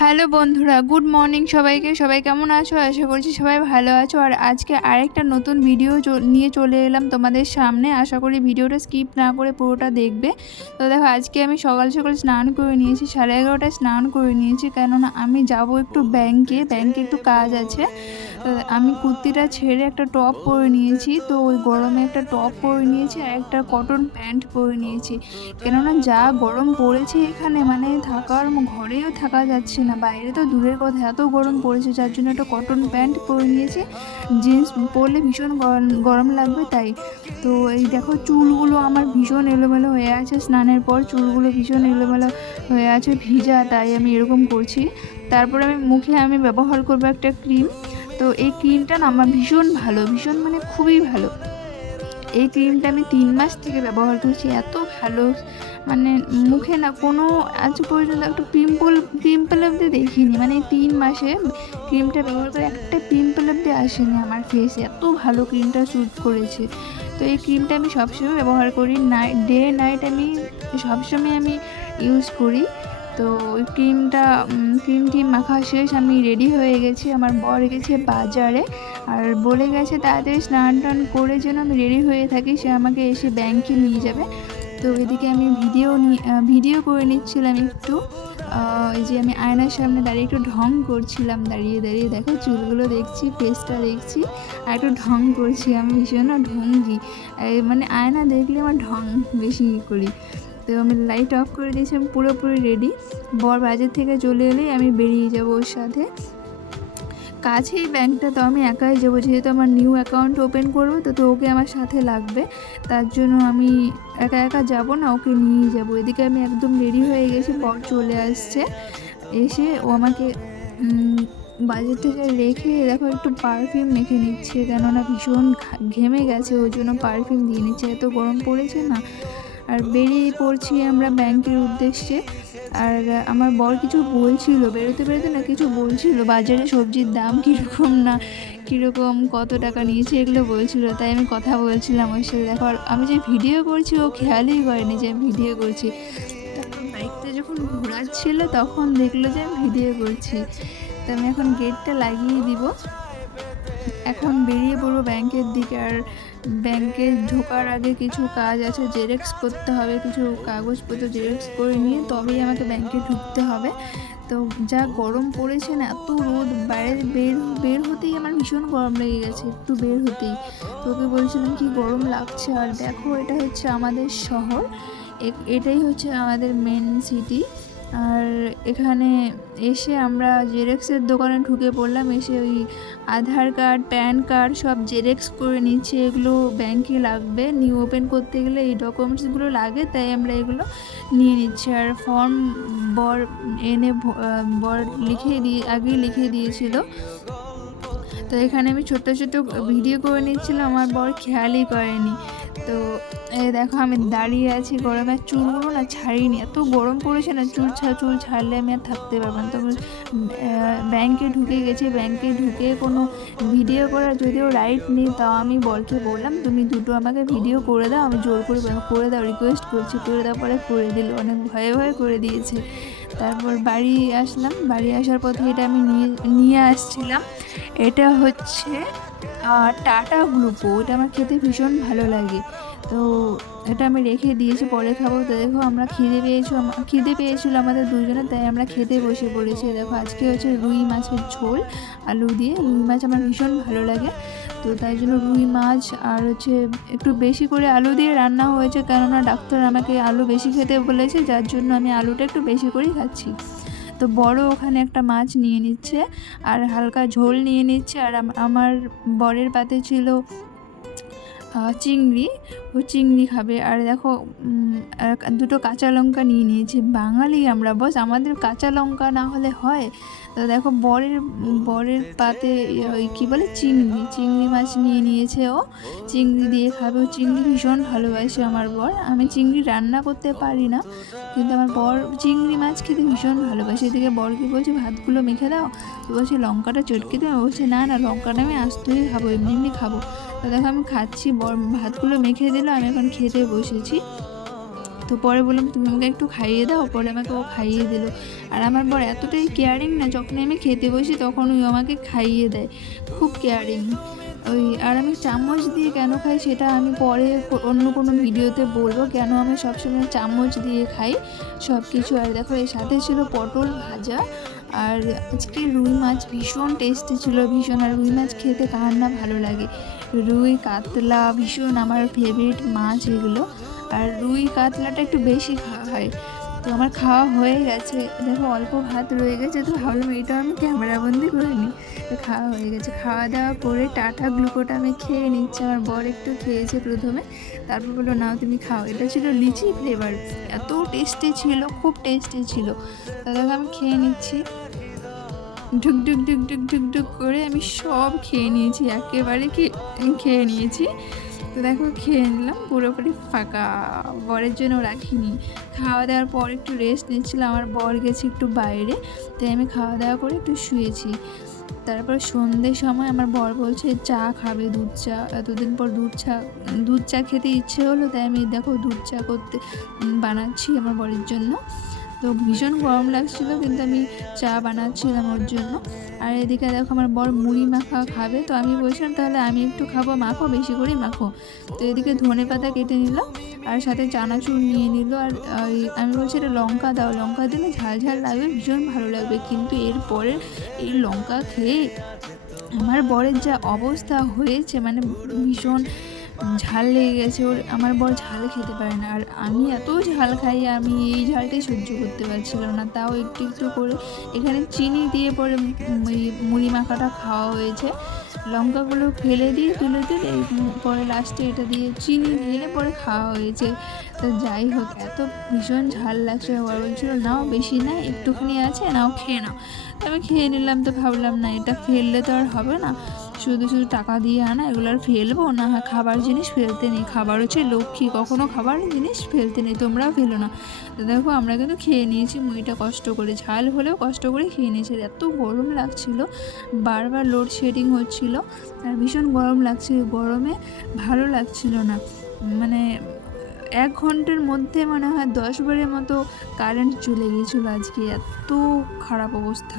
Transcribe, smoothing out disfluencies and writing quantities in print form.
Hello বন্ধুরা, good morning সবাইকে। সবাই কেমন আছো? আশা করছি সবাই ভালো আছো। আর আজকে আরেকটা নতুন ভিডিও নিয়ে চলে এলাম তোমাদের সামনে। আশা করি ভিডিওটা স্কিপ না করে পুরোটা দেখবে। তো দেখো, আজকে আমি সকাল সকাল স্নান করে নিয়েছি, 11:30টায় স্নান করে নিয়েছি, কেননা আমি যাব একটু ব্যাংকে একটু কাজ আছে। আমি কুর্তিটা ছেড়ে একটা টপ পরে নিয়েছি, তো ওই গরমে একটা টপ পরে নিয়েছি আর একটা কটন প্যান্ট পরে নিয়েছি, কেননা যা গরম পড়েছে এখানে, মানে ঘরেও থাকা যাচ্ছে না, বাইরে তো দূরের কথা, এত গরম পড়েছে, যার জন্য একটা কটন প্যান্ট পরে নিয়েছি। জিন্স পরলে ভীষণ গরম লাগবে তাই। তো এই দেখো, চুলগুলো আমার ভীষণ এলোমেলো হয়ে আছে, স্নানের পর চুলগুলো ভীষণ এলোমেলো হয়ে আছে, ভিজা, তাই আমি এরকম করছি। তারপরে মুখে আমি ব্যবহার করবো একটা ক্রিম। তো এই ক্রিমটা না আমার ভীষণ ভালো, ভীষণ মানে খুবই ভালো। এই ক্রিমটা আমি 3 মাস থেকে ব্যবহার করছি, এত ভালো, মানে মুখে না কোনো আজ পর্যন্ত একটা পিম্পল অবধি দেখিনি। মানে এই 3 মাসে ক্রিমটা ব্যবহার করে একটা পিম্পল অবধি আসেনি আমার ফেসে, এত ভালো ক্রিমটা স্যুট করেছে। তো এই ক্রিমটা আমি সবসময় ব্যবহার করি, ডে নাইট আমি সবসময় ইউজ করি। তো ওই ক্রিমটি মাখা শেষ, আমি রেডি হয়ে গেছি। আমার বর গেছে বাজারে আর বলে গেছে তাড়াতাড়ি স্নান টান করে যেন আমি রেডি হয়ে থাকি, সে আমাকে এসে ব্যাংকে নিয়ে যাবে। তো এদিকে আমি ভিডিও করে নিচ্ছিলাম একটু। এই যে আমি আয়নার সামনে দাঁড়িয়ে একটু ঢং করছিলাম, দাঁড়িয়ে দাঁড়িয়ে দেখো চুলগুলো দেখছি, ফেসটা দেখছি, আর একটু ঢং করছি। আমি ভীষণ ঢঙ্গি, মানে আয়না দেখলে আমার ঢং বেশি করি। তো আমি লাইট অফ করে দিয়েছি, আমি পুরোপুরি রেডি। বর বাজার থেকে চলে এলেই আমি বেরিয়ে যাব ওর সাথে। কাছেই ব্যাংকটা, তো আমি একাই যাবো, যেহেতু আমার নিউ অ্যাকাউন্ট ওপেন করবো, তো ওকে আমার সাথে লাগবে, তার জন্য আমি একা একা যাব না, ওকে নিয়ে যাব। এদিকে আমি একদম রেডি হয়ে গেছি, বর চলে আসছে, এসে ও আমাকে বাজার থেকে রেখে দেখো একটু পারফিউম মেখে নিচ্ছে, কেননা ভীষণ ঘেমে গেছে, ওই জন্য পারফিউম দিয়ে নিচ্ছে, এত গরম পড়েছে না। আর বেরিয়ে পড়ছি আমরা ব্যাংকের উদ্দেশ্যে। আর আমার বর কিছু বলছিল, বেরোতে বেরোতে না কিছু বলছিল, বাজারে সবজির দাম কীরকম কত টাকা নিয়েছে এগুলো বলছিল, তাই আমি কথা বলছিলাম ওর সাথে। দেখো, আর আমি যে ভিডিও করছি ও খেয়ালই করেনি যে আমি ভিডিও করছি। তারপর বাইকটা যখন ঘোরাচ্ছিল তখন দেখলো যে আমি ভিডিও করছি। তো আমি এখন গেটটা লাগিয়ে দিব, এখন বেরিয়ে পড়বো ব্যাংকের দিকে। আর ব্যাংকে ঢোকার আগে কিছু কাজ আছে, জেরক্স করতে হবে, কিছু কাগজপত্র জেরক্স করে নিয়ে তবেই আমাকে ব্যাংকে ঢুকতে হবে। তো যা গরম পড়েছে না, এত রোদ, বাইরে বের হতেই আমার ভীষণ গরম লেগে গেছে, একটু বের হতেই। তোকে বলছিলাম কি গরম লাগছে। আর দেখো, এটা হচ্ছে আমাদের শহর, এটাই হচ্ছে আমাদের মেন সিটি। আর এখানে এসে আমরা জেরক্সের দোকানে ঢুকে পড়লাম, এসে ওই আধার কার্ড, প্যান কার্ড সব জেরক্স করে নিচ্ছে, এগুলো ব্যাংকে লাগবে, নিউ ওপেন করতে গেলে এই ডকুমেন্টসগুলো লাগে, তাই আমরা এগুলো নিয়ে নিচ্ছি। আর ফর্ম বর বর আগেই লিখে দিয়েছিল। তো এখানে আমি ছোট ছোট ভিডিও করে নিচ্ছিলাম, আমার বর খেয়ালই করেনি। তো এই দেখো, আমি দাঁড়িয়ে আছি গরমে, চুলগুলো না ছাড়িনি, এত গরম পড়েছে না, চুল ছাড়লে আমি আর থাকতে পারবো না। তো ব্যাংকে ঢুকে গেছি, ব্যাংকে ঢুকে কোনো ভিডিও করার যদিও রাইট নেই, তাও আমি বরকে বললাম তুমি দুটো আমাকে ভিডিও করে দাও, আমি জোর করে দাও, রিকোয়েস্ট করছি, করে দাও। পরে করে দিল, অনেক ভয়ে ভয়ে করে দিয়েছে। তারপর বাড়ি আসলাম, বাড়ি আসার পথে এটা আমি নিয়ে আসছিলাম, এটা হচ্ছে টাটা গ্লুকো, এটা আমার খেতে ভীষণ ভালো লাগে। তো এটা আমি রেখে দিয়েছি, পরে খাবো। তো দেখো, আমরা খিদে পেয়েছিল আমাদের দুজনে, তাই আমরা খেতে বসে পড়েছি। দেখো, আজকে হচ্ছে রুই মাছের ঝোল আলু দিয়ে, রুই মাছ আমার ভীষণ ভালো লাগে, তো তাই জন্য রুই মাছ আর হচ্ছে একটু বেশি করে আলু দিয়ে রান্না হয়েছে, কেননা ডাক্তার আমাকে আলু বেশি খেতে বলেছে, যার জন্য আমি আলুটা একটু বেশি করেই খাচ্ছি। তো বড় ওখানে একটা মাছ নিয়ে নিচ্ছে আর হালকা ঝোল নিয়ে নিচ্ছে। আর আমার বরের পাতে ছিল চিংড়ি, ও চিংড়ি খাবে। আর দেখো, দুটো কাঁচা লঙ্কা নিয়ে নিয়েছি, বাঙালি আমরা বস, আমাদের কাঁচা লঙ্কা না হলে হয়। তো দেখো, বরের পাতে ওই কী বলে চিংড়ি মাছ নিয়ে নিয়েছে, ও চিংড়ি দিয়ে খাবে, ও চিংড়ি ভীষণ ভালোবাসে আমার বর। আমি চিংড়ি রান্না করতে পারি না, কিন্তু আমার বর চিংড়ি মাছ খেতে ভীষণ ভালোবাসে। এদিকে বরকে বলছে ভাতগুলো মেখে দাও, তো বলছে লঙ্কাটা চটকে দেবো, বলছে না না, লঙ্কাটা আমি আস্তই খাবো, এমনি খাবো। তো দেখো, আমি খাচ্ছি, ভাতগুলো মেখে দিল, আমি এখন খেতে বসেছি। তো পরে বললাম তুমি আমাকে একটু খাইয়ে দাও, পরে আমাকে ও খাইয়ে দিল। আর আমার বর এতটাই কেয়ারিং না, যখন আমি খেতে বসি তখন ওই আমাকে খাইয়ে দেয়, খুব কেয়ারিং। আর আমি চামচ দিয়ে কেন খাই সেটা আমি পরে অন্য কোনো ভিডিওতে বলবো, কেন আমি সবসময় চামচ দিয়ে খাই সব কিছু। আর দেখো এর সাথে ছিল পটল ভাজা, আর আজকে রুই মাছ ভীষণ টেস্টি ছিল, ভীষণ। আর রুই মাছ খেতে কার না ভালো লাগে, রুই কাতলা ভীষণ আমার ফেভারিট মাছ এগুলো। আর রুই কাতলাটা একটু বেশি খাওয়া হয়। তো আমার খাওয়া হয়ে গেছে, দেখো অল্প ভাত রয়ে গেছে, তো ভাবলাম এটা আমি ক্যামেরাবন্দি করে নিই। তো খাওয়া হয়ে গেছে, খাওয়া দাওয়া করে টাটা গ্লুকোটা আমি খেয়ে নিচ্ছি। আমার বর একটু খেয়েছে প্রথমে, তারপর বললো নাও তুমি খাও। এটা ছিল লিচি ফ্লেভার, এত টেস্টি ছিল, খুব টেস্টি ছিল। তা দেখো আমি খেয়ে নিচ্ছি, ঢুক ঢুক ঢুক ঢুক ঢুক ঢুক করে আমি সব খেয়ে নিয়েছি, একেবারে খেয়ে নিয়েছি। তো দেখো খেয়ে নিলাম, পুরোপুরি ফাঁকা, বরের জন্য রাখিনি। খাওয়া দাওয়ার পর একটু রেস্ট নিচ্ছিলাম, আমার বর গেছে একটু বাইরে, তাই আমি খাওয়া দাওয়া করে একটু শুয়েছি। তারপর সন্ধ্যের সময় আমার বর বলছে চা খাবে, দুধ চা, এতদিন পর দুধ চা খেতে ইচ্ছে হলো, তাই আমি দেখো দুধ চা বানাচ্ছি আমার বরের জন্য। তো ভীষণ গরম লাগছিলো, কিন্তু আমি চা বানাচ্ছিলাম ওর জন্য। আর এদিকে দেখো আমার বর মুড়ি মাখা খাবে, তো আমি বলছিলাম তাহলে আমি একটু খাবো, মাখো বেশি করেই মাখো। তো এদিকে ধনে পাতা কেটে নিল, আর সাথে চানাচুর নিয়ে নিল। আর আমি বলছি এটা লঙ্কা দাও, লঙ্কা দিলে ঝাল ঝাল লাগবে, ভীষণ ভালো লাগবে। কিন্তু এরপরে এই লঙ্কা খেয়ে আমার বরের যা অবস্থা হয়েছে, মানে ভীষণ ঝাল লেগে গেছে ওর। আমার বর ঝাল খেতে পারে না, আর আমি এত ঝাল খাই, আমি এই ঝালটাই সহ্য করতে পারছিলাম না। তাও একটু একটু করে এখানে চিনি দিয়ে পরে মুড়ি মাখাটা খাওয়া হয়েছে। লঙ্কাগুলো ফেলে দিয়ে তুলে পরে লাস্টে এটা দিয়ে চিনি দিয়ে পরে খাওয়া হয়েছে। তো যাই হোক, এত ভীষণ ঝাল লাগছে। বর বলছিল নাও বেশি না, একটুখানি আছে, নাও খেয়ে নাও। তো আমি খেয়ে নিলাম। তো ভাবলাম না এটা ফেললে তো আর হবে না, শুধু শুধু টাকা দিয়ে আনা, এগুলো আর ফেলবো না। হ্যাঁ, খাবার জিনিস ফেলতে নেই, খাবার হচ্ছে লক্ষ্মী, কখনো খাবার জিনিস ফেলতে নেই, তোমরাও ফেলো না। তো দেখো আমরা কিন্তু খেয়ে নিয়েছি মুড়িটা, কষ্ট করে, ঝাল হলেও কষ্ট করে খেয়ে নিয়েছি। এত গরম লাগছিল, বারবার লোডশেডিং হচ্ছিল, আর ভীষণ গরম লাগছিল, গরমে ভালো লাগছিল না। মানে 1 ঘন্টার মধ্যে মনে হয় 10 বারের মতো কারেন্ট চলে গিয়েছিলো আজকে, এত খারাপ অবস্থা।